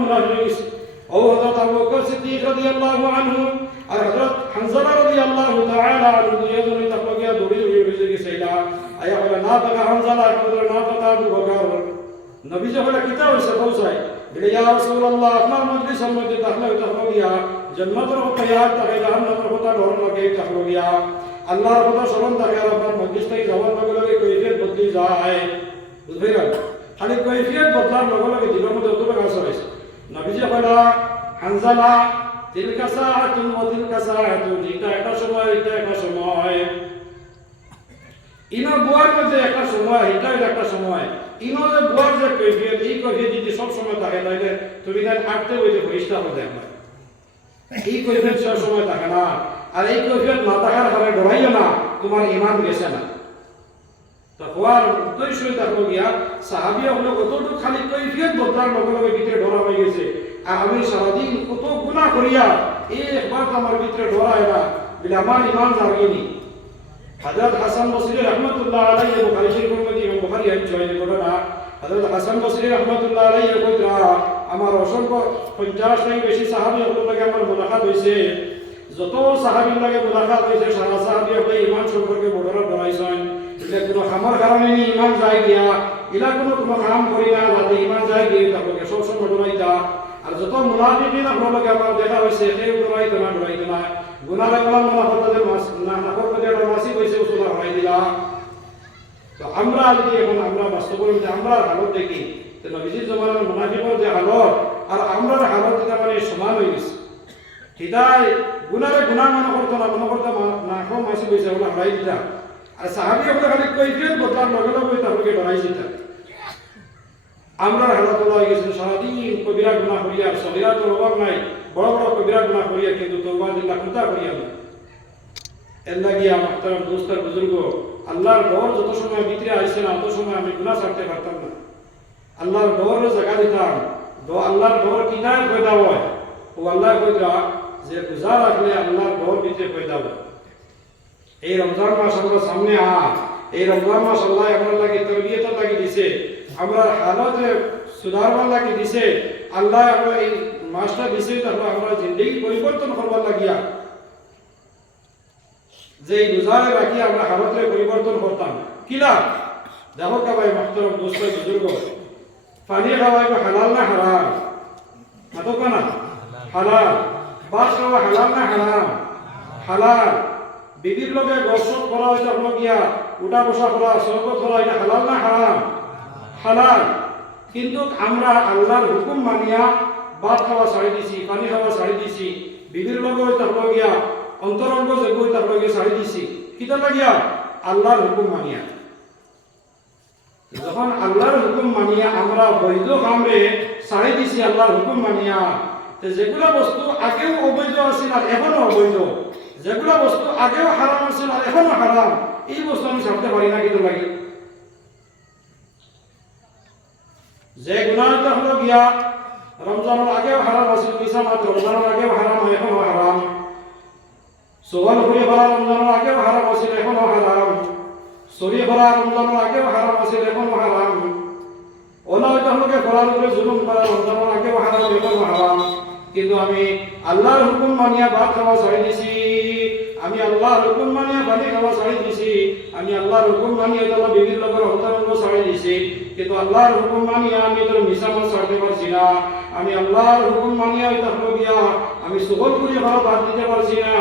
মুনাফিক হইছে ও হযরত আবু বকর সিদ্দিক রাদিয়াল্লাহু আনহু আর হযরত হানজালা রাদিয়াল্লাহু তাআলা আনহু দুইজনই তাকওয়া দৌড়ে দৌড়ে গেছিলা আয়া বলে না পাকা হানজালা বলে না পাকা আবু বকর নবীজি বলে কিতা হইছে পৌঁছায় বলে ইয়া রাসূলুল্লাহ আপনার মজলিসের মধ্যে দাখলা হইয়া জান্নাতের কথা ইয়াদ থাকে জাহান্নামের কথা ডর লাগে তাকওয়া আল্লাহর কথা স্মরণ থাকে আর আপনার মজলিস থেকে যাওয়ার লগে লগে কৈফিয়ত বদলি যায় বুঝলেন খালি কৈফিয়ত বদলার লগে লগে দিলের মধ্যে অতটা কাজ হয়েছে নবীজি বলা হানজালা তিলকা সাআতুন ওয়া তিলকা সাআতুন এটা একটা সময় এটা একটা সময় ইনো বুয়ার মধ্যে একটা সময় এটা একটা সময় ইনো যে বুয়ার যে কৈফিয়ত এই কৈফিয়ত যদি সব সময় থাকে তাহলে তুমি তাই আটতে হইতে পরিষ্কার হতে হয় এই কৈফিয়ত সব সময় থাকে না আর এই কৈফিয়ত না থাকার কারণে ডরাইও না তোমার ঈমান গেছে না তাকওয়ার উদ্দেশ্য দেখো গিয়া সাহাবীরা হলো কতটুকু খালি কৈফিয়ত বদলার লগে লগে ভিতরে ডরা হয়ে গেছে আর আমি সারাদিন কত গুনাহ করিয়া একবার তো আমার ভিতরে ডরায় না বলে আমার ঈমান জাগেনি হযরত হাসান বসরি রাহমাতুল্লাহ আলাইহি বুখারী শরীফের মধ্যে ইমাম বুখারী এই ঘটনা হযরত হাসান বসরি রাহমাতুল্লাহ আলাইহি কইরা আমার অসংখ্য 50 থেকে বেশি সাহাবী হলোর লাগে আমার মুলাকাত হইছে যত সাহাবীর লাগে মুলাকাত হইছে সারা সাহাবী হলে ঈমান সম্পর্কে বড় ডরাইছেন এটা কোনো খামার কারণে ঈমান যায় গিয়া ইলা কোনো কাম করি না যাতে ঈমান যায় গিয়ে তারপরে সব সময় ডরাইতা আর যত মুনাফিকিন হলোকে আমার দেখা হইছে সেই ডরাইতা না গুনাহগার মুনাফিকদের না করতে মাসি হইছে উসুলা হই দিলা তো আমরা যদি এখন আমরা বাস্তবতা আমরা হালত দেখি তো নবীজির জামানার মুনাফিকদের যে হালত আর আমরার হালত এটা মানে সমান হয়ে গেছে হিদায় গুনারে গুনাহ মনে করতে না কম মাসি হইছে ওলা হরাই দিতা আর সাহাবী হলো খালি কৈফিয়ত বদলার লগে লগে তাহলে ডরাইছে আমরার হালত হয়ে গেছে সারাদিন কবিরা গুনাহ করিয়া সগীরা তো অভাব নাই বড় বড় কবিরা গুনাহ করিয়া কিন্তু তওবা দিল্লাহ কুতা করিয়া না এর লাগিয়া মুহতারাম দোস্তার বুজুর্গ আল্লাহর ডর যত সময় ভিতরে আইছে না তত সময় আমি গুনাহ ছাড়তে পারতাম না আল্লাহর ডরের জায়গা দিতাম আল্লাহর ডর কিতাব পয়দা হয় ও আল্লাহ কইরা যে গুজার রাখলে আল্লাহর ডর ভিতরে পয়দা হয় এই রমজান মাস আমরা সামনে এই রমজান মাস আল্লাহ আমার লাগে তরবিয়ত লাগি দিছে আমরা হালতে সুধারবার লাগি দিছে আল্লাহ আমরা এই মাসটা দিছে তাহলে আমরা জিন্দেগি পরিবর্তন করবার লাগিয়া যে রোজারে রাখি আমরা হালতে পরিবর্তন করতাম কিলা দেখো কাবাই মুহতারাম দোস্ত বুজুর্গ পানি খাওয়াই হালাল না হারাম মাতক না হালাল বাস খাওয়া হালাল না হারাম হালাল বিবির লগে গসল করা হইতে হলো গিয়া উঠা বসা করা সরবত করা এটা হালাল না হারাম হালাল কিন্তু আমরা আল্লাহর হুকুম মানিয়া ভাত খাওয়া ছাড়ি দিছি পানি খাওয়া ছাড়ি দিছি বিবির লগে হইতে হলো গিয়া অন্তরঙ্গ যে হইতে হলো গিয়া ছাড়ি দিছি কিতা লাগিয়া আল্লাহর হুকুম মানিয়া যখন আল্লাহর হুকুম মানিয়া আমরা বৈধ কামে ছাড়ি দিছি আল্লাহর হুকুম মানিয়া তো যেগুলা বস্তু আগেও অবৈধ আছিল আর এখনো অবৈধ যেগুলা বস্তু আগেও হারাম আছিল আর এখনো হারাম এই বস্তু আমি ছাড়তে পারি না কিন্তু লাগে যে গুনাহটা হলো গিয়া রমজানের আগেও হারাম আছিল মিসামাত রমজানের আগেও হারাম এখনো হারাম সোয়াল করে ভরা রমজানের আগেও হারাম আছিল এখনো হারাম সরি ভরা রমজানের আগেও হারাম আছিল এখনো হারাম ওলা হইতে হলো ফলার উপরে জুলুম করা রমজানের আগেও হারাম এখনো হারাম কিন্তু আমি আল্লাহর হুকুম মানিয়া ভাত খাওয়া ছাড়ি দিছি আমি আল্লাহর হুকুম মানিয়া পানি খাওয়া ছাড়ি দিছি আমি আল্লাহর হুকুম মানিয়া তোমার বিবির লগর অন্তরঙ্গ ছাড়ি দিছি কিন্তু আল্লাহর হুকুম মানিয়া আমি তোর মিসামাত ছাড়তে পারছি না আমি আল্লাহর হুকুম মানিয়া হইতে হলো গিয়া আমি সুগল করে ভালো ভাত দিতে পারছি না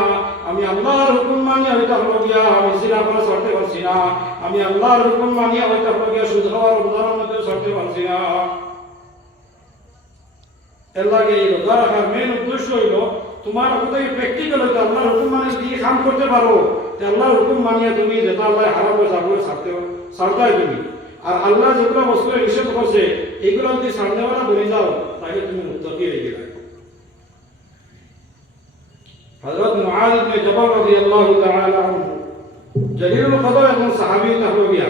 আমি আল্লাহর হুকুম মানিয়া হইতে হলো গিয়া আমি জিনা করা ছাড়তে পারছি না আমি আল্লাহর হুকুম মানিয়া হইতে হলো গিয়া সুদ খাওয়ার উদাহরণ মধ্যে ছাড়তে পারছি না এর লাগে এই রোজা রাখার মেন উদ্দেশ্য হইল তোমার কোথায় প্র্যাকটিক্যাল হইতে আল্লাহর হুকুম মানে দিয়ে কাম করতে পারো যে আল্লাহর হুকুম মানিয়ে তুমি যেটা আল্লাহ হারাম হয়েছে আপনি ছাড়তে তুমি আর আল্লাহ যেগুলো বস্তু নিষেধ করছে এইগুলো যদি ছাড়নেওয়ালা বলে যাও তাহলে তুমি মুত্তাকি হয়ে গেলে হযরত মুআয ইবনে জাবাল রাদিয়াল্লাহু তাআলা আনহু জলিলুল কদর এবং সাহাবী তাহবিয়া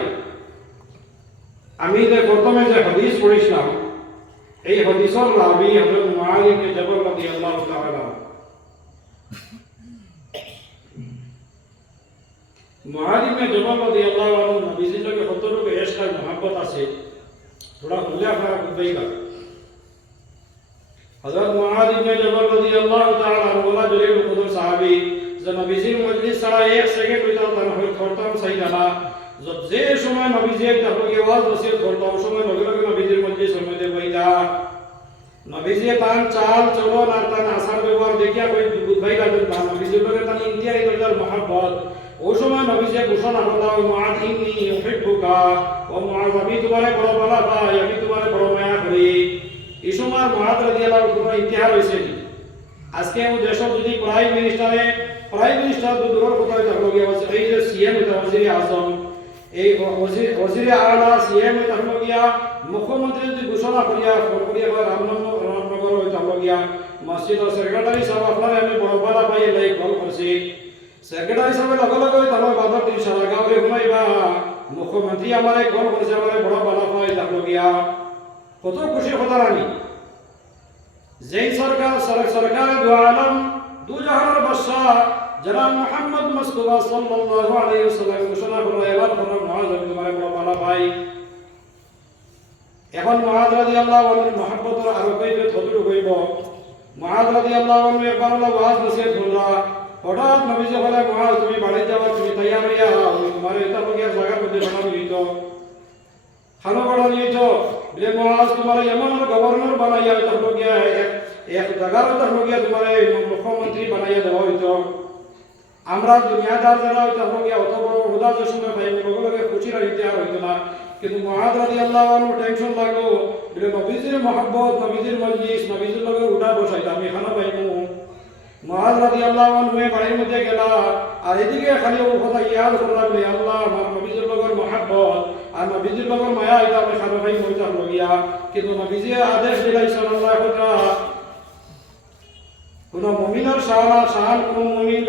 আমি যে প্রথমে যে হাদিস পড়িছিলাম এই হাদিসের রাবী হযরত মুআয ইবনে জাবাল রাদিয়াল্লাহু তাআলা মুআয ইবনে জাবাল রাদিয়াল্লাহু আনহু নবীজির লগে কতটুকু ইশক আর মহব্বত আছে थोड़ा খুলে আপনারা বুঝবেইবা হযরত মুআয ইবনে জবাল রাদিয়াল্লাহু তাআলা আনহু বলা জলিল কদর সাহাবী যে নবীজির মজলিস ছাড়া এক সেকেন্ড হইতো তার করতাম চাইনা যে সময় নবীজি একটা হয়ে ওয়াজ নসিহত করতো ওই সময় লগে লগে নবীজির মজলিসের মধ্যে বইতা নবীজি তার চাল চলন আর তার আচার ব্যবহার দেখিয়া কই বুঝাই লাগেন না নবীজির লগে তার ইন্তিয়াই দরজার মহব্বত ওই সময় নবীজি ঘোষণা করলো মুআয ইন্নী উহিব্বুকা ও মুআয আমি তোমারে বড় ভালো পাই আমি তোমারে বড় মায়া করি এই সময় মুআয রাদিয়াল্লাহু কোনো ইতিহাস হইছে নি আজকে ও দেশত যদি প্রাইম মিনিস্টার দূরের কথা হইতা হলো গিয়া এই যে সিএম হইতা ওয়াজির আজম এই ওয়াজির আলা সিএম হইতা হলো গিয়া মুখ্যমন্ত্রী যদি ঘোষণা করিয়া রামনগর হইতা হলো গিয়া মসজিদের সেক্রেটারি সাহেব আপনারে আমি বড় ভালো পাই লাই কল করছি সেক্রেটারি সাহেব লগে লগে তাহলে বাজার দিন সারা গাঁওরে ঘুমাইবা মুখ্যমন্ত্রী আমারে কল করছে আমারে বড় ভালো পাই তাহলে গিয়া কত খুশি কথা রানি যেই সরকার দু আলম দু জাহানের বাদশা জনাব মুহাম্মদ মুস্তাফা সাল্লাল্লাহু আলাইহি ওয়াসাল্লাম ঘোষণা করলো এবার কোন মুআয আমি তোমারে বড় ভালো পাই এখন মুআয রাদিয়াল্লাহু আনহু মহব্বতের আরো কইবে থদুর কইব মুআয রাদিয়াল্লাহু আনহু একবার ওয়াজ নসিহত করলা হঠাৎ নবীজি বলে মুআয তুমি বাড়ি যাওয়া তুমি তৈয়ার হইয়া তোমার এটা লগিয়া জায়গা মধ্যে বানানো হইতো খানা বানানো হইতো বলে মুআয তোমার এমন গভর্নর বানাইয়া এটা লগিয়া এক জায়গার এটা লগিয়া তোমার মুখ্যমন্ত্রী বানাইয়া দেওয়া হইতো আমরা দুনিয়াদার যারা এটা লগিয়া অত বড় হুদা যে সময় পাই লগে লগে খুশি রাখতে আর হইতো না কিন্তু মুআয রাদিয়াল্লাহু আনহু টেনশন লাগলো বলে নবীজির মহব্বত নবীজির মজলিস নবীজির লগে উঠা বসাইতা আমি খানা পাইমু মুআয রাদিয়াল্লাহু আনহু বাড়ির মধ্যে গেলা আর এদিকে খালি ও কথা ইয়াদ করলাম রে আল্লাহ আমার নবীজির লগর মহব্বত আর নবীজির লগর মায়া এটা আমি খানা পাই মইতাম লগিয়া কিন্তু নবীজি আদেশ দিলাই সাল্লাল্লাহু আলাইহি ওয়াসাল্লাম কোন মুমিনের শান কোন মুমিন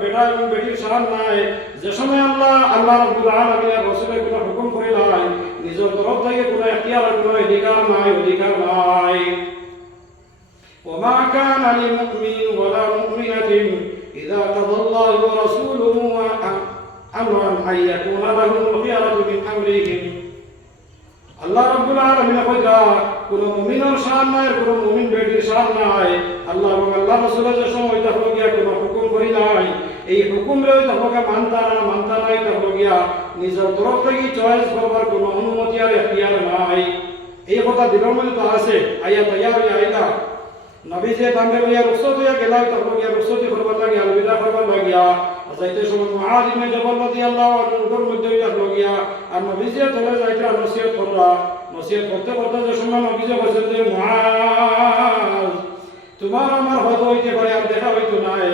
বেটা এবং বেটির শান নাই যে সময় আল্লাহ রাব্বুল আলামিন রাসূলের কোন হুকুম করিলাই নিজের তরফ থেকে কোন ইখতিয়ার কোন অধিকার নাই وما كان لمؤمن ولا مؤمنة إذا قضى الله ورسوله أمرا أن يكون لهم الخيرة من أمرهم আল্লাহ রাব্বুল আলামিন কইরা কোন মুমিনের শান নাই কোন মুমিন বেটির শান নাই আল্লাহ এবং আল্লাহ রাসূলের যে সময় তা হলো গিয়া কোন হুকুম করি নাই এই হুকুম লই তা হলো মানতা নাই তা হলো গিয়া নিজের তরফ থেকে চয়েস করবার কোন অনুমতি আর ইখতিয়ার নাই এই কথা দিনের মধ্যে তো আছে আয়া তৈয়ার হইয়া আইলা নবীজি তাঙ্গে লইয়া রুখসত হইয়া গেলা তা হলো গিয়া রুখসত করবার লাগিয়া আলবিদা করবার লাগিয়া যাইতে সময় মুআয ইবনে জবাল রাদিয়াল্লাহু আনহুর মধ্যে হইলা গিয়া আর নবীজি চলে যাইতে নসিহত করলা নসিহত করতে করতে যে সময় নবীজি বলেন যে মুআয তোমার আমার হয়তো হইতে পারে আর দেখা হইতো নাই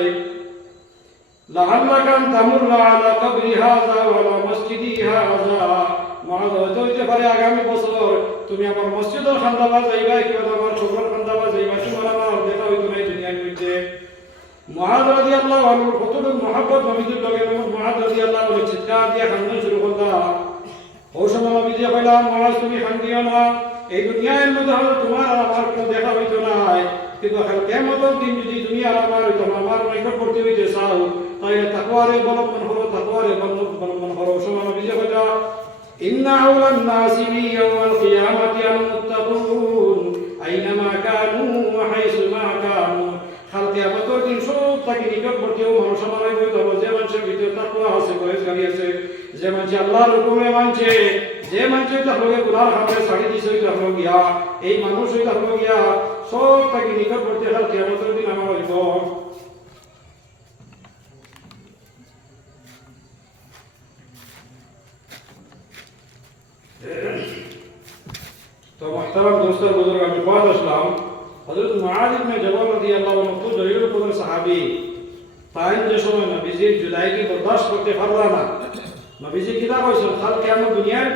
লাআল্লাকা তামুররা আলা কবরি হাযা ওয়া আলা মসজিদি হাযা মুআয হইতে পারে আগামী বছর তুমি আমার মসজিদের খান্দাবা যাইবা কিংবা আমার কবর খান্দাবা যাইবা তোমার আমার দেখা হইতো নাই দুনিয়ার মধ্যে মুআয রাদিয়াল্লাহু আনহু কতটুকু মহব্বত নবীজির লগে মুআয রাদিয়াল্লাহু আনহু চিৎকার দিয়ে কান্না শুরু করলা ওই সময় নবীজি কইলা মুআয তুমি কান্দিও না এই দুনিয়ার মধ্যে হলো তোমার আর আমার কোনো দেখা হইতো না কিন্তু কিয়ামতের দিন যদি তুমি আর আমার হইতো আমার নিকটবর্তী হইতে চাও তাহলে তাকওয়ারে অবলম্বন করো ওই সময় নবীজি কইলা ইন্না আউলান নাসি ইয়াউমাল কিয়ামাতি আল মুত্তাকুন আইনামা কানু ওয়া হাইসু মা কানু কিয়ামতের দিন সব তাকে নিকটবর্তী মানুষ আমার হইতো যে মানুষের ভিতরে তাকওয়া আছে পরহেজগারি আছে যে মানুষ আল্লাহর হুকুমে মানছে যে মানুষ তাহলে গুনাহ খাবে ছাড়ি দিছে তাহলে গিয়া এই মানুষ তাহলে গিয়া সব তাকে নিকটবর্তী হল কিয়ামতের দিন আমার হইব तो मुहतरम दोस्तों बुजुर्ग আমি বাদ আসলাম হযরত মুআয ইবনে জবাল রাদিয়াল্লাহু আনহু তো জলিল কদর সাহাবী তাই যে সময় নবীজির জুদাইকে বরদাশত করতে পারলা না নবীজি কিতা কইছেন খাল কিয়ামত দুনিয়ার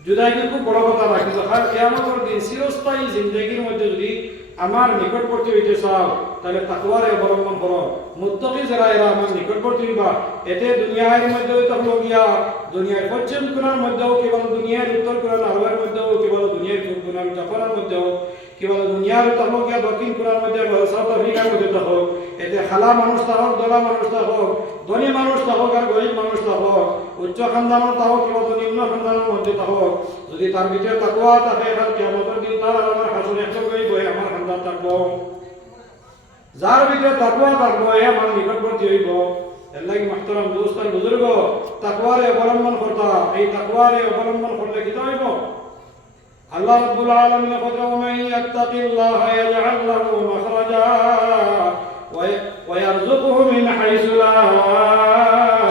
জুদাইকে খুব বড় কথা না কিন্তু খাল কিয়ামতের দিন চিরস্থায়ী জিন্দেগীর মধ্যে যদি আমার নিকটবর্তী হইতে চাও তাহলে তাকওয়ারে অবলম্বন করো মুত্তাকি যারা এরা আমার নিকটবর্তী হইবা এতে দুনিয়ার মধ্যে তাহলে গিয়া দুনিয়ার পশ্চিম কোণার মধ্যেও কেবল দুনিয়ার উত্তর কোণার আরবের মধ্যেও কেবল দুনিয়ার পূর্ব কোণার জাপানের মধ্যেও কেবল দুনিয়ার তাহলে গিয়া দক্ষিণ কোণার মধ্যে সাউথ আফ্রিকার মধ্যে থাকো এতে খালা মানুষ থাকুক দলা মানুষ থাকুক ধনী মানুষ থাকুক আর গরিব মানুষ থাকুক উচ্চ খানদানের থাকুক কেবল নিম্ন খানদানের মধ্যে থাকুক যদি তার ভিতরে তাকওয়া থাকে আর কিয়ামতের দিন তার আমার হাসর একসঙ্গেই বই আমার খানদান তার থাকবো যার ভিতরে তাকওয়া থাকবো এ আমার নিকটবর্তী হইব এর লাগি মুহতারাম দোস্ত আর বুজুর্গ তাকওয়ারে অবলম্বন করতাম এই তাকওয়ারে অবলম্বন করলে কি হইব আল্লাহ রাব্বুল আলামিন কথা ওমান ইয়াত্তাকিল্লাহা ইয়াজআল লাহু মাখরাজা ওয়া ইয়ারযুকুহু মিন হাইসু লা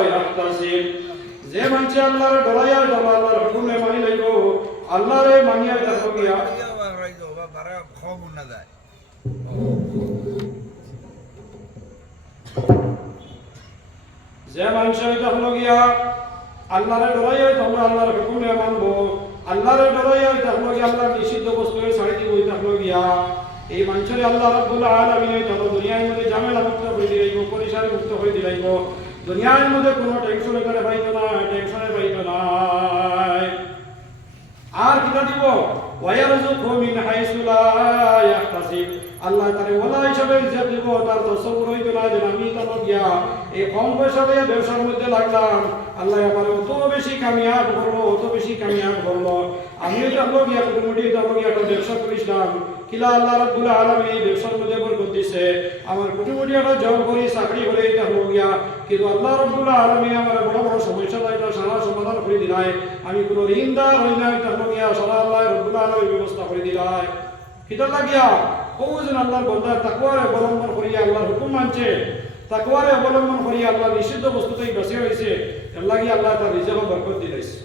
ইয়াহতাসিব যে মানুষ আল্লাহর ডরায়া আল্লাহর হুকুমে মানি লইব আল্লাহরে মানিয়া দেখো গিয়া বারা খবর না যায় যে মানুষ দেখলো গিয়া আল্লাহরে ডরাইয়া তোমরা আল্লাহর হুকুমে মানবো আল্লাহরে ডরাইয়া দেখলো গিয়া আল্লাহর নিষিদ্ধ বস্তু ছাড়ি দিব দেখলো গিয়া এই মানুষের আল্লাহ রাব্বুল আলামিন তখন দুনিয়ার মধ্যে ঝামেলা মুক্ত হয়ে দিলাইব পরিসারে মুক্ত হয়ে দিলাইব দুনিয়ার মধ্যে কোনো টেনশন করে পাইতো না টেনশনে পাইতো না আর কিটা দিব ওয়ায়ারযুকহু মিন হাইসু লা ইয়াহতাসিব আল্লাহ তারে ওয়ালা হিসাবে রিজিক দিব তার তাসাব্বুর হইতো না যে আমি তো গিয়া এই কম পয়সা দিয়ে ব্যবসার মধ্যে লাগলাম আল্লাহ আমার অত বেশি কামিয়াব করলো অত বেশি কামিয়াব করলো আমি তো গিয়া মোটামুটি তো গিয়া একটা ব্যবসা করেছিলাম কিলা আল্লাহ রাব্বুল আলামিন এই ব্যবসার মধ্যে বরকত দিছে আমার মোটামুটি একটা জব করি চাকরি করে এটা হলো গিয়া কিন্তু আল্লাহ রাব্বুল আলামিন আমার বড় বড় সমস্যা এটা সারা সমাধান করে দিলাই আমি কোনো ঋণদার হই না এটা হলো গিয়া সারা আল্লাহ রাব্বুল আলামিন ব্যবস্থা করে দিলাই কিটা লাগিয়া ওজন আল্লাহর বান্দা তাকওয়ারে অবলম্বন করিয়া আল্লাহর হুকুম মানছে তাকওয়ারে অবলম্বন করিয়া আল্লাহর নিষিদ্ধ বস্তু থেকে বেঁচে হইছে এর লাগি আল্লাহ তার রিজিকে বরকত দিলাইছে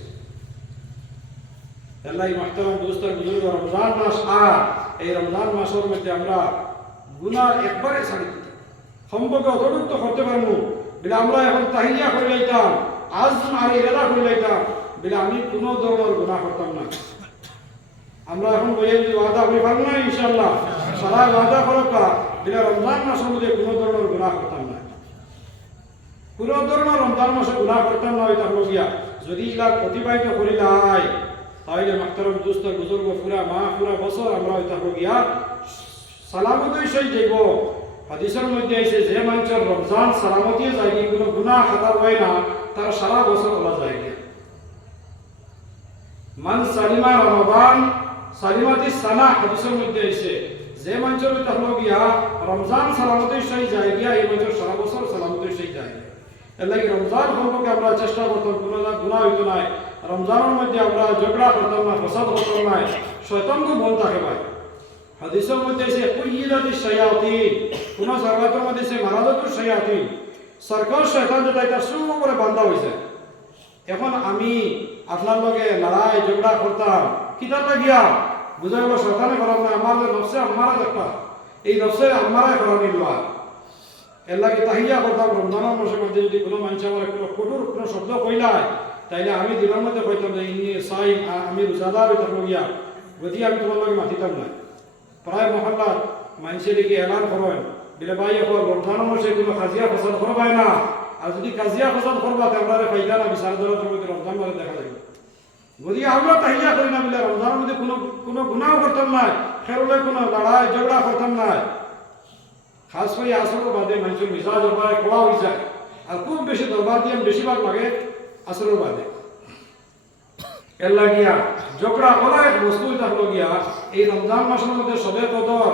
আল্লাহ মুহতারাম দোস্ত আর বুজুর্গ রমজান মাস আর এই রমজান মাসের মধ্যে আমরা গুনাহ একবারে ছাড়ি দিতাম সম্পর্ক অতটুকু করতে পারবো বলে আমরা এখন তাহিয়া করে লাইতাম আজম আর ইরাদা করে লাইতাম বলে আমি কোনো ধরনের গুনাহ করতাম না আমরা এখন বইয়ে যদি ওয়াদা করে পারবো না ইনশাআল্লাহ সারা ওয়াদা করবা বলে রমজান মাসের মধ্যে কোনো ধরনের গুনাহ করতাম না কোনো ধরনের রমজান মাসে গুনাহ করতাম না এটা হলো গিয়া যদি ইলা প্রতিবাহিত করিলাই তাহলে মুহতারাম দোস্ত বুজুর্গ পুরা বছর আমরা এটা হলো গিয়া সালামতের সহিত যাইব হাদিসের মধ্যে আছে যে মানুষের রমজান সালামতি যায়নি কোনো গুনাহ খাতা হয় না তার সারা বছর বলা যায় না মান সালিমা রমাদান সালিমাতি সানা হাদিসের মধ্যে আছে যে মানুষের এটা হলো গিয়া রমজান সালামতের সহিত যায় গিয়া এই মানুষের সারা বছর সালামতের সহিত যায় এর লাগি রমজান সম্পর্কে আমরা চেষ্টা করতাম কোনো গুনাহ হইতো না রমজানের মধ্যে আমরা ঝগড়া করতাম না ফসাদ করতাম না শয়তানকে বল থাকে ভাই হাদিসের মধ্যে আছে কুইলাতিশ শায়াতিন কোন সরকারের মধ্যে আছে মারাদাতুশ শায়াতিন সরকার শয়তান যেটা এটা শুরু করে বান্ধা হইছে এখন আমি আপনার লগে লড়াই ঝগড়া করতাম কিটা লাগিয়া বুঝা গেল শয়তানে করার না আমার নফসে আমারা একটা এই নফসে আমারাই করা নিলবা এর লাগে তাহিয়া করতাম রমজানের মাসের মধ্যে যদি কোনো মানুষ আমার একটু কঠোর কোনো শব্দ কইলায় তাইলে আমি দিনের মধ্যে কইতাম যে ইনি সাইম আমি রোজাদার হইতাম গিয়া যদি আমি তোমার লগে মাতিতাম না প্রায় মহল্লা মানুষের দিকে এলান করেন বলে ভাই এখন রমজানের মাসে কোনো কাজিয়া ফসল করবাই না আর যদি কাজিয়া ফসল করবা তো আমরা ফাইদা না বিচার দলের মধ্যে রমজান মাসে দেখা যাবে যদি আমরা তাহিয়া করি না বলে রমজানের মধ্যে কোনো গুনাহ করতাম না খেরলে কোনো লড়াই ঝগড়া করতাম না খাস করে আসরের বাদে মানুষের মিজাজ দরবারে খোলা হয়ে যায় আর খুব বেশি দরবার দিয়ে বেশিরভাগ লাগে আসরের বাদে এর লাগিয়া ঝগড়া করা এক বস্তু এটা হলো গিয়া এই রমজান মাসের মধ্যে সবে কদর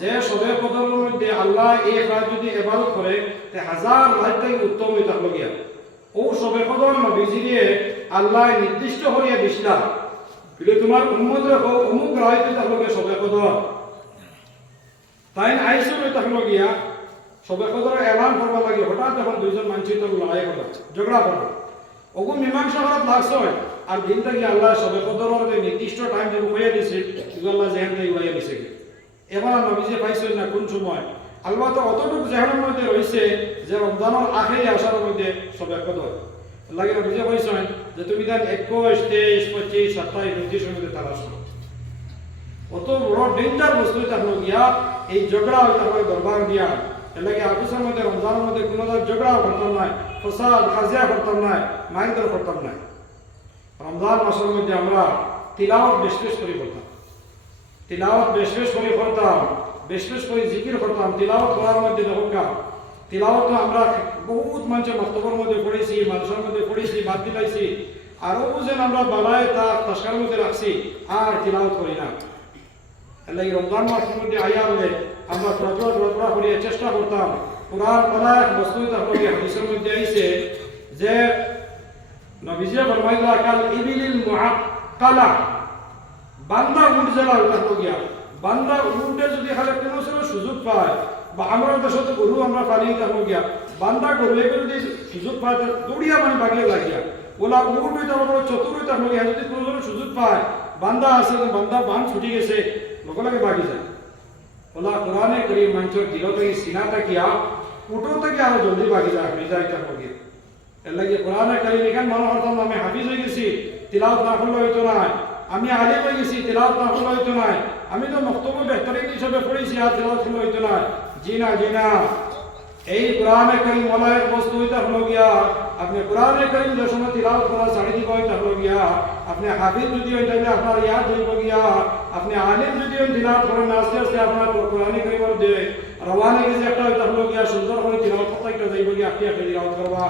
যে সবে কদরের মধ্যে আল্লাহ এক রাত যদি ইবাদত করে তে হাজার রাত থেকে উত্তম এটা হলো গিয়া ও সবে কদর নবীজিরে আল্লাহ নির্দিষ্ট করিয়া দিছিলা বলে তোমার উম্মত রাখো অমুক রাত এটা হলো গিয়া সবে কদর তাই আইসো এটা হলো গিয়া সবে কদর এলান করবা লাগে হঠাৎ যখন দুইজন মানুষ তো লড়াই করলো ঝগড়া করলো ওগো মীমাংসা করাত লাগছে আর দিনটা কি আল্লাহ সবে কদরের যে নির্দিষ্ট টাইম যে হইয়া দিছে আল্লাহ যেহেন থেকে হইয়া দিছে এবার নবীজি পাইছেন না কোন সময় আল্লাহ তো অতটুকু জেহানের মধ্যে রয়েছে যে রমজানের আখেরি আসার মধ্যে সবে কদর লাগে নবীজি পাইছেন যে তুমি দেন 21, 23, 25, 27, 29 মধ্যে তালাশ করো অত বড় ডেঞ্জার বস্তু এটা হলো গিয়া এই ঝগড়া হইতে হবে দরবার দিয়া এর লাগে আপুসের মধ্যে রমজানের মধ্যে কোনো ঝগড়া করতাম না ফসাদ খাজিয়া করতাম না মাইন্দর করতাম না রমজান মাসের মধ্যে আমরা তিলাওয়াত বেশ করে করতাম তিলাওয়াত বেশ করে করতাম বেশ করে জিকির করতাম তিলাওয়াত করার মধ্যে দেখুন তিলাওয়াত তো আমরা বহুত মানুষের মস্তবর মধ্যে পড়েছি মানুষের মধ্যে পড়েছি বাদ দিলাইছি আরও যেন আমরা বালায় তা তাস্কার মধ্যে রাখছি আর তিলাওয়াত করি না আল্লাহ এই রমজান মাসের মধ্যে আইয়া হলে আমরা থোড়া করিয়ে চেষ্টা করতাম কোরআন অনেক বস্তু তারপরে হাদিসের মধ্যে আইছে যে নবীজি ফরমাইলা কাল ইবিলিল মুআক্কালা বান্দা উঠ জেলা হইতা গিয়া বান্দা উঠে যদি খালি কোনো সময় সুযোগ পায় বা আমরা দেশে তো গরু আমরা পালি থাকবো গিয়া বান্দা গরু এগুলো যদি সুযোগ পায় দৌড়িয়া মানে বাগিয়ে লাগিয়া ওলা উঠ হইতে বড় চতুর হইতে থাকবো গিয়া যদি কোনো সময় সুযোগ পায় বান্দা আছে বান্দা বান ছুটি গেছে লগে লগে বাগি যায় ওলা কোরআনে করিম মঞ্চর দিল থেকে সিনা তাকিয়া উঠো থেকে আরো জলদি বাগি যায় হয়ে যায় থাকবো গিয়া এর লাগে কোরআনে করিম এখান মনে করতাম আমি হাফিজ হয়ে গেছি তিলাওয়াত না করলে হইতো না আমি আলিম হয়ে গেছি তিলাওয়াত না করলে হইতো না আমি তো মক্তব্য বেহতরিন হিসেবে পড়েছি আর তিলাওয়াত করলে হইতো না জি না এই কোরআনে করিম ওলায়ের বস্তু হইতে হলো গিয়া আপনি কোরআনে করিম যে সময় তিলাওয়াত করা ছাড়ি দিব হইতে হলো গিয়া আপনি হাফিজ যদি হইতে হলে আপনার ইয়াদ হইব গিয়া আপনি আলিম যদি তিলাওয়াত করেন আস্তে আস্তে আপনার কোরআনে করিমের যে রওয়ানে গেছে একটা হইতে হলো গিয়া সুন্দর করে তিলাওয়াত করতে একটা যাইব গিয়া আপনি একটা তিলাওয়াত করবা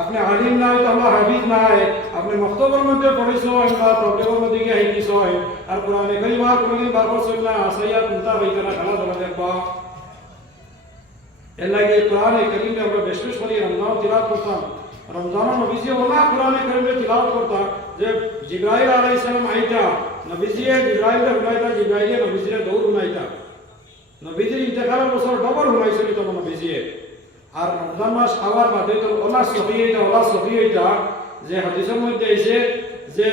আপনি আলিম নাই তো হলো হাফিজ নাই আপনি মক্তবের মধ্যে পড়েছো বা প্রবলেমের মধ্যে গিয়ে হাইকিস হয় আর কোরআনে করিম আর কোনদিন বার করছেন না আসাইয়া চিন্তা হইতে না খেলাধুলা দেখবা এর লাগে কোরআনে করিমে আমরা বেশ বেশ করে রমজান তিলাওয়াত করতাম রমজান নবীজি ওলা কোরআনে করিমে তিলাওয়াত করতাম যে জিবরাইল আলাইহিস সালাম আইতা নবীজি জিবরাইলে হুনাইতা জিবরাইলে নবীজিরে দৌড় হুনাইতা নবীজির ইন্তেকালের বছর ডবল হুনাইছিল তখন নবীজি আর রমজান মাস খাওয়ার বাদে তো ওলা সফি হইতা যে হাদিসের মধ্যে আইছে যে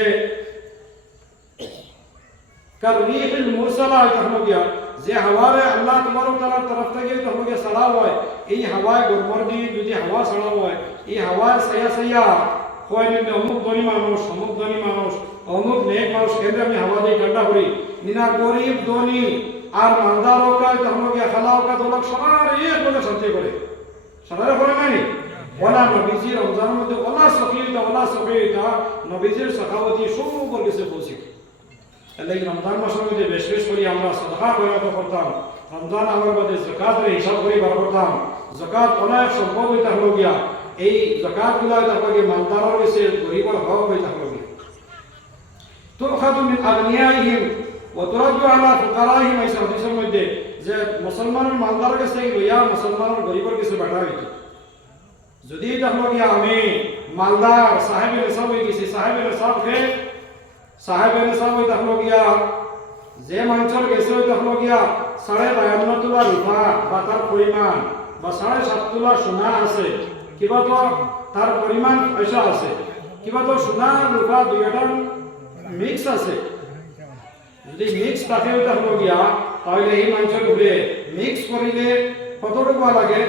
কারিহিল মুরসালা হইতা গিয়া যে হাওয়ারে আল্লাহ তাবারক তাআলার তরফ থেকে তোমাকে ছাড়া হয় এই হাওয়ায় গরমর দিয়ে যদি হাওয়া ছাড়া হয় এই হাওয়া সায়া হয় নিলে অমুক ধনী মানুষ অমুক নেক মানুষ কেন্দ্রে আমি হাওয়া দিয়ে ঠান্ডা করি নিনা গরিব ধনী আর মালদার ওকায় তোমাকে খালা ওকা দলক সবার এক বলে শান্তি করে সারা করে নাই ওলা নবীজির রমজানের মধ্যে ওলা সফিয়তা নবীজির সাখাওয়াতি সবার কাছে পৌঁছে এই রমজান মাসের মধ্যে বেশ বেশ করে আমরা সাদকা পরিণত করতাম রমজান আমার মধ্যে যাকাতের হিসাব করে বার করতাম যাকাত অনেক সম্পদ হইতে হলো গিয়া এই যাকাত গুলা তারপরে মালদারের কাছে গরিবের হক হইতে হলো গিয়া তুখাযু মিন আগনিয়াইহিম ওয়া তুরাদ্দু আলা ফুকারাইহিম এই হাদিসের মধ্যে যে মুসলমানের মালদারের কাছে লইয়া মুসলমানের গরিবের কাছে বাটা হইতো যদি তাহলে গিয়া আমি মালদার সাহেব নিসাব হয়ে গেছি সাহেব নিসাব হইতে হলো গিয়া যে মানুষের গেছে হইতে হলো গিয়া 52.5 তোলা রূপা বা তার পরিমাণ বা 7.5 তোলা সোনা আছে কিবা তো তার পরিমাণ পয়সা আছে কিবা তো সোনা রূপা দুইটা মিক্স আছে যদি মিক্স থাকে হইতে হলো গিয়া তাহলে এই মানুষের উপরে মিক্স করিলে কতটুকু লাগে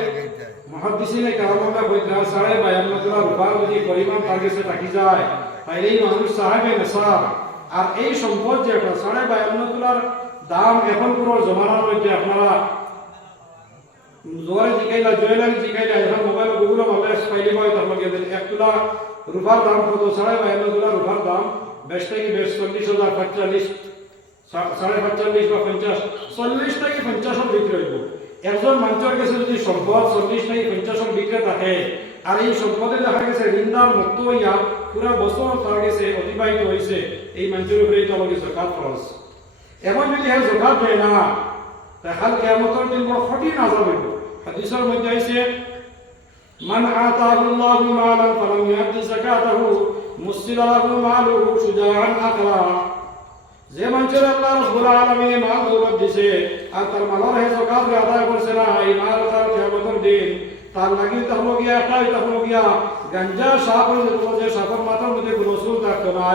মুহাদ্দিসিনে কারামে কইরা 52.5 তোলা রূপা যদি পরিমাণ তার কাছে থাকি যায় তাহলে এই মানুষ সাহেবে নিসাব আর এই সম্পদ যে 52.5 তোলার দাম এখন পুরো জমানার মধ্যে আপনারা জোয়ারে জুয়েলারি জিকাইলা এখন মোবাইল গুগলে মারলে পাইলে পাই তারপরে 1 তোলা রূপার দাম কত 52.5 তোলা রূপার দাম বেশ থেকে বেশ 40,000 45 45 বা 50 40 থেকে 50 বিক্রি হইব একজন মানুষের কাছে যদি সম্পদ 40 থেকে 50 বিক্রি থাকে আর এই সম্পদে দেখা গেছে ঋণদার মুক্ত হইয়া পুরো বছর তার কাছে অতিবাহিত হয়েছে এই মানুষের উপরে তো আমাকে যাকাত ফরজ এখন যদি হ্যাঁ যাকাত দেয় না তাহলে কিয়ামতের দিন বড় কঠিন আযাব হইব হাদিসের মধ্যে আছে মান আতাহুল্লাহু মালান ফালাম ইয়াতি যাকাতাহু মুসিলা লাহু মালুহু শুজাআন আকরা যে মানুষের আল্লাহ রাব্বুল আলামিন মাল দৌলত দিছে আর তার মালের হে যাকাত আদায় করছে না এই মাল তার কিয়ামতের দিন তার লাগি তো হলো গিয়া এটাই তো হলো গিয়া গাঞ্জা সাপ যে সাপের মাথার মধ্যে কোনো চুল থাকতো না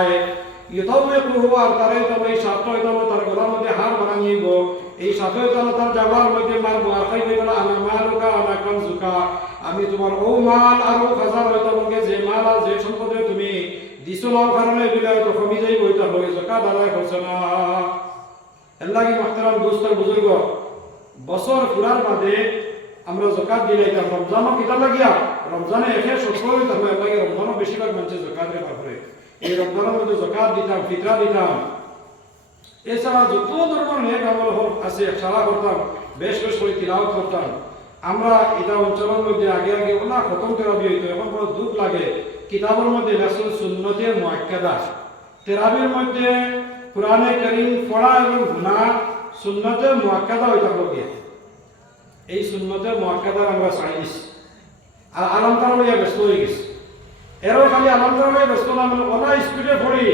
ইতাওয়াকুহু আর তারাই তো এই সাপটা হইতো তার গলার মধ্যে হার বানাই নিব এই সাপে তো তার জাবার মধ্যে মারবো আর খাইবে বলে আনা মালুকা আনা কামজুকা আমি তোমার ও মাল আর ও খাজার হইতো বলে যে মাল আর যে সম্পদে তুমি দিছো না কারণে বিলাই তো কমি যাইব হইতো লগে যাকাত আদায় করছ না এর লাগি মুহতারাম দোস্ত বুজুর্গ বছর পুরার বাদে আমরা যাকাত দিলাইতাম রমজানও কিটা লাগিয়া রমজানে একে সফল হইতাম এর লাগে রমজানও বেশিরভাগ মানুষের যাকাতের ব্যাপারে এই রমজানের মধ্যে যাকাত দিতাম ফিতরা দিতাম এছাড়া যত ধরনের নেক আমল আছে সারা করতাম বেশ বেশ করে তিলাওয়াত করতাম আমরা এটা অঞ্চলের মধ্যে আগে ওলা খতম তেরাবি হইতো এখন বড় দুঃখ লাগে কিতাবের মধ্যে রাসূল সুন্নতে মুআক্কাদা তেরাবির মধ্যে কোরআনে কারীম পড়া এবং গুনাহ সুন্নতে মুআক্কাদা হইতা হবে এই সুন্নতে মুআক্কাদা আমরা চাইনিস আর আলমতারা লইয়া ব্যস্ত হয়ে গেছে এরও খালি আলমতারা লইয়া ব্যস্ত না মানে ওলা স্পিডে পড়ি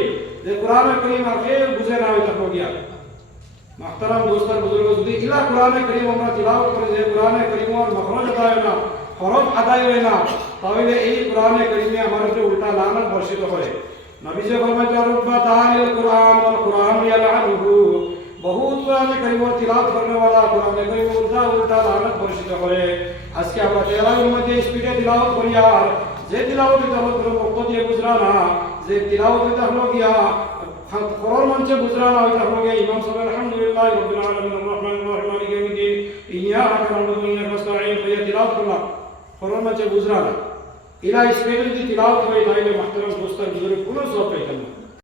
যে কোরআনে করিম আর কেউ বুঝে না হইতা গিয়া মাহতারাম দোস্তার বুজুর্গ যদি ইলা কোরআনে করিম আমরা তিলাওয়াত করি যে কোরআনে করিমের মখরজ আদায় হয় না হরফ আদায় হয় না তাহলে এই কোরআনে করিমে আমার উপরে উল্টা লানত বর্ষিত করে নবী যে ফরমাইতে রব্বা তাআলিল কুরআন ওয়াল কুরআন ইয়ালআনুহু বহুত কোরআনে করিমের তিলাওয়াত করনে वाला কোরআনে করিম উল্টা উল্টা লানত বর্ষিত করে আজকে আমরা তেলাওয়াতের মধ্যে স্পিডে তিলাওয়াত করি আর যে তিলাওয়াতে তেলাওয়াত করে মুক্ত দিয়ে বুঝরা না যে তিলাওয়াতে হলো গিয়া কোরআন মঞ্চে বুঝরা না হইতা হলো গিয়া ইমাম সাহেব আলহামদুলিল্লাহ রাব্বিল আলামিন আর রহমানির রহিম মালিকি ইয়াউমিদ্দিন ইয়াকা না'বুদু ওয়া ইয়াকা নাস্তাঈন হইয়া তিলাওয়াত করলাম কোরআন মঞ্চে বুঝরা না ইলা স্পিডে যদি তিলাওয়াত হয় তাহলে মাহতারাম দোস্তার বুজুর্গ কোনো সওয়াব পাইতাম না